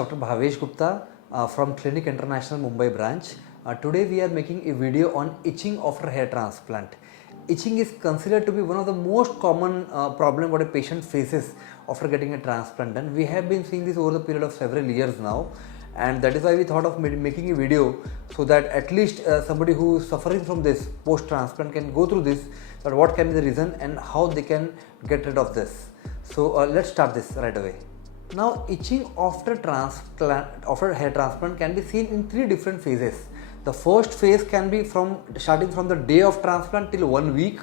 Dr. Bhavesh Gupta from Clinic International Mumbai branch. Today we are making a video on itching after hair transplant. Itching is considered to be one of the most common problem what a patient faces after getting a transplant done. We have been seeing this over the period of several years now, and that is why we thought of making a video so that at least somebody who is suffering from this post transplant can go through this, that what can be the reason and how they can get rid of this. So let's start this right away. Now, itching after hair transplant can be seen in three different phases. The first phase can be starting from the day of transplant till 1 week.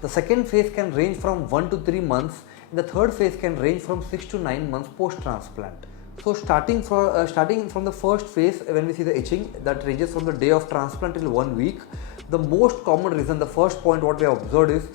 The second phase can range from 1 to 3 months, and the third phase can range from 6 to 9 months post transplant. So starting from the first phase, when we see the itching, that ranges from the day of transplant till 1 week. The most common reason, the first point what we have observed is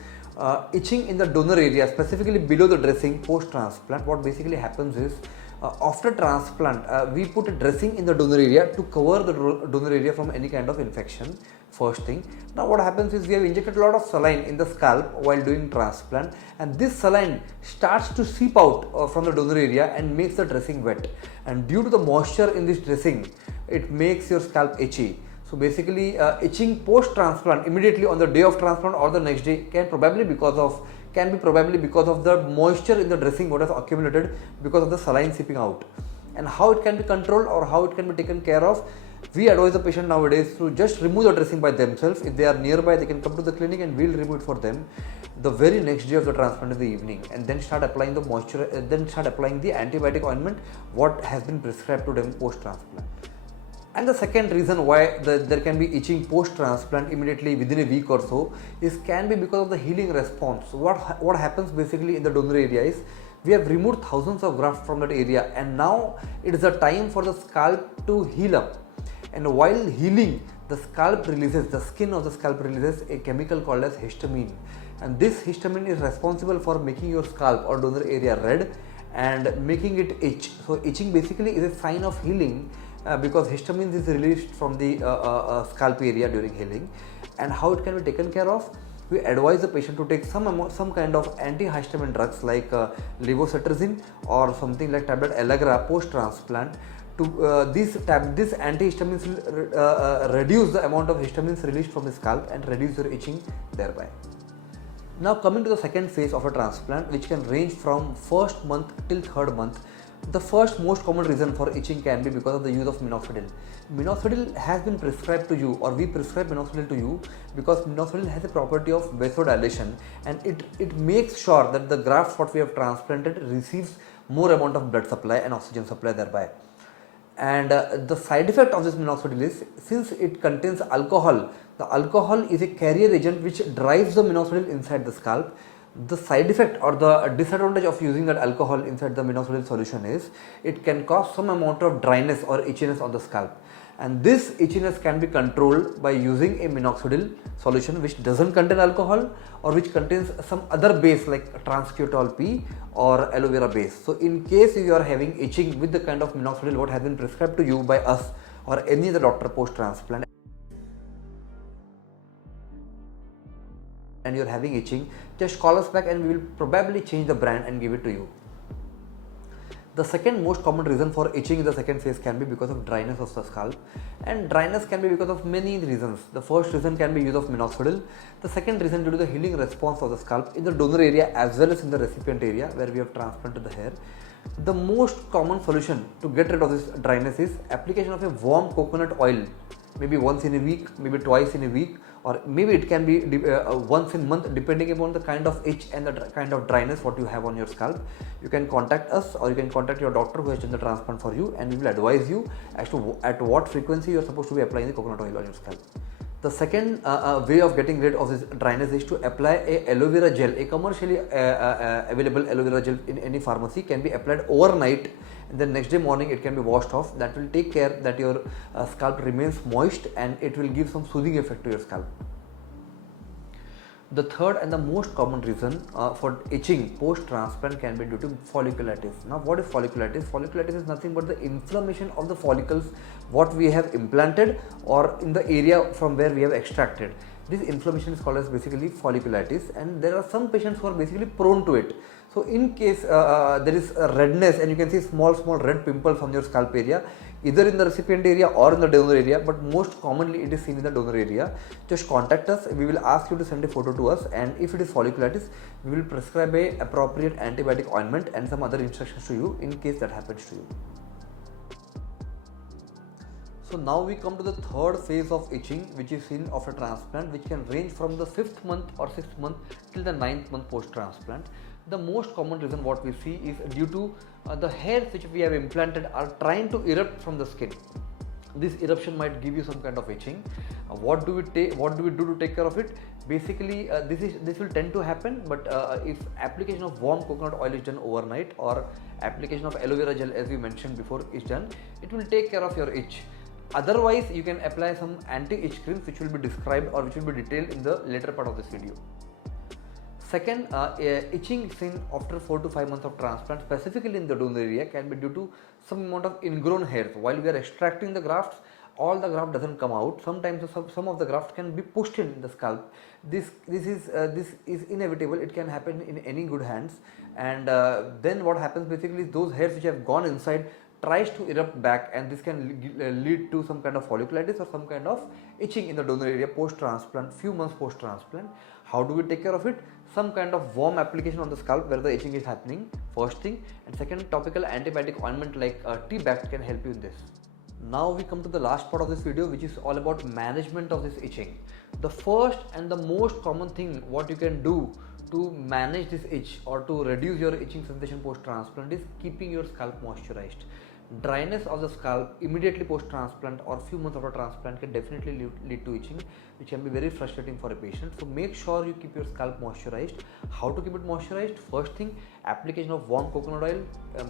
itching in the donor area, specifically below the dressing post transplant. What basically happens is after transplant we put a dressing in the donor area to cover the donor area from any kind of infection, first thing. Now what happens is we have injected a lot of saline in the scalp while doing transplant, and this saline starts to seep out from the donor area and makes the dressing wet, and due to the moisture in this dressing it makes your scalp itchy. So basically itching post transplant immediately on the day of transplant or the next day can be probably because of the moisture in the dressing what has accumulated because of the saline seeping out. And how it can be controlled or how it can be taken care of, we advise the patient nowadays to just remove the dressing by themselves. If they are nearby, they can come to the clinic and we'll remove it for them the very next day of the transplant in the evening, and then start applying the moisture, then start applying the antibiotic ointment what has been prescribed to them post transplant. And the second reason why there can be itching post transplant immediately within a week or so can be because of the healing response. What happens basically in the donor area is we have removed thousands of grafts from that area, and now it is the time for the scalp to heal up. And while healing, the skin of the scalp releases a chemical called as histamine, and this histamine is responsible for making your scalp or donor area red and making it itch. So itching basically is a sign of healing because histamine is released from the scalp area during healing. And how it can be taken care of, we advise the patient to take some kind of antihistamine drugs like levocetirizine or something like tablet Allegra post transplant. This antihistamines will reduce the amount of histamines released from the scalp and reduce your itching thereby. Now coming to the second phase of a transplant, which can range from first month till third month. The first most common reason for itching can be because of the use of minoxidil. Minoxidil has been prescribed to you, or we prescribe minoxidil to you because minoxidil has a property of vasodilation, and it makes sure that the graft what we have transplanted receives more amount of blood supply and oxygen supply thereby. And the side effect of this minoxidil is, since it contains alcohol, the alcohol is a carrier agent which drives the minoxidil inside the scalp. The side effect or the disadvantage of using that alcohol inside the minoxidil solution is it can cause some amount of dryness or itchiness on the scalp, and this itchiness can be controlled by using a minoxidil solution which doesn't contain alcohol or which contains some other base like transcutol P or aloe vera base. So in case you are having itching with the kind of minoxidil what has been prescribed to you by us or any other doctor post transplant, and you're having itching, just call us back and we will probably change the brand and give it to you. The second most common reason for itching in the second phase can be because of dryness of the scalp, and dryness can be because of many reasons. The first reason can be use of minoxidil. The second reason due to the healing response of the scalp in the donor area as well as in the recipient area where we have transplanted the hair. The most common solution to get rid of this dryness is application of a warm coconut oil, maybe once in a week, maybe twice in a week, or maybe it can be once in a month, depending upon the kind of itch and the kind of dryness what you have on your scalp. You can contact us or you can contact your doctor who has done the transplant for you, and we will advise you as to at what frequency you are supposed to be applying the coconut oil on your scalp. The second way of getting rid of this dryness is to apply a aloe vera gel. A commercially available aloe vera gel in any pharmacy can be applied overnight, and then next day morning it can be washed off. That will take care that your scalp remains moist, and it will give some soothing effect to your scalp. The third and the most common reason for itching post-transplant can be due to folliculitis. Now, what is folliculitis? Folliculitis is nothing but the inflammation of the follicles what we have implanted or in the area from where we have extracted. This inflammation is called as basically folliculitis, and there are some patients who are basically prone to it. So in case there is a redness and you can see small red pimples on your scalp area, either in the recipient area or in the donor area, but most commonly it is seen in the donor area, just contact us. We will ask you to send a photo to us, and if it is folliculitis, we will prescribe a appropriate antibiotic ointment and some other instructions to you in case that happens to you. So now we come to the third phase of itching, which is seen after transplant, which can range from the 5th month or 6th month till the 9th month post-transplant. The most common reason what we see is due to the hairs which we have implanted are trying to erupt from the skin. This eruption might give you some kind of itching. What do we do to take care of it? Basically, this will tend to happen, but if application of warm coconut oil is done overnight, or application of aloe vera gel, as we mentioned before, is done, it will take care of your itch. Otherwise, you can apply some anti-itch creams which will be described or which will be detailed in the later part of this video. Second, itching seen after 4 to 5 months of transplant, specifically in the donor area, can be due to some amount of ingrown hairs. While we are extracting the grafts, all the graft doesn't come out. Sometimes some of the graft can be pushed in the scalp. This is inevitable. It can happen in any good hands. And then what happens basically is those hairs which have gone inside tries to erupt back, and this can lead to some kind of folliculitis or some kind of itching in the donor area post-transplant, few months post-transplant. How do we take care of it? Some kind of warm application on the scalp where the itching is happening, first thing, and second, topical antibiotic ointment like T-Bact can help you in this. Now we come to the last part of this video, which is all about management of this itching. The first and the most common thing what you can do to manage this itch or to reduce your itching sensation post-transplant is keeping your scalp moisturized. Dryness of the scalp immediately post-transplant or few months after transplant can definitely lead to itching, which can be very frustrating for a patient. So make sure you keep your scalp moisturized. How to keep it moisturized? First thing, application of warm coconut oil,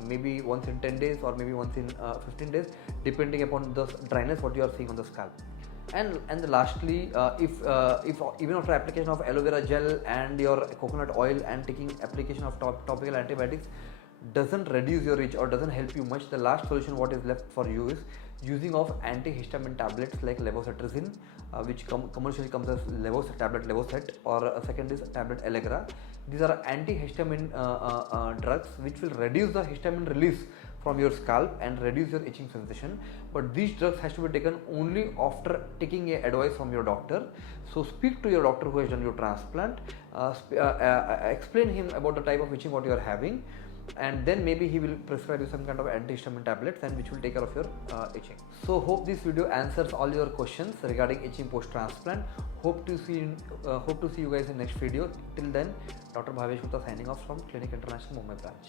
maybe once in 10 days or maybe once in 15 days, depending upon the dryness what you are seeing on the scalp. And lastly, if even after application of aloe vera gel and your coconut oil and taking application of topical antibiotics doesn't reduce your itch or doesn't help you much, the last solution what is left for you is using of antihistamine tablets like levocetirizine, which commercially comes as Levocet, or second is tablet Allegra. These are antihistamine drugs which will reduce the histamine release from your scalp and reduce your itching sensation, but these drugs has to be taken only after taking a advice from your doctor. So speak to your doctor who has done your transplant, explain him about the type of itching what you are having, and then maybe he will prescribe you some kind of antihistamine tablets and which will take care of your itching. So hope this video answers all your questions regarding itching post transplant. Hope to see you guys in next video. Till then, Dr. Bhavesh Gupta signing off from Clinic International Mumbai branch.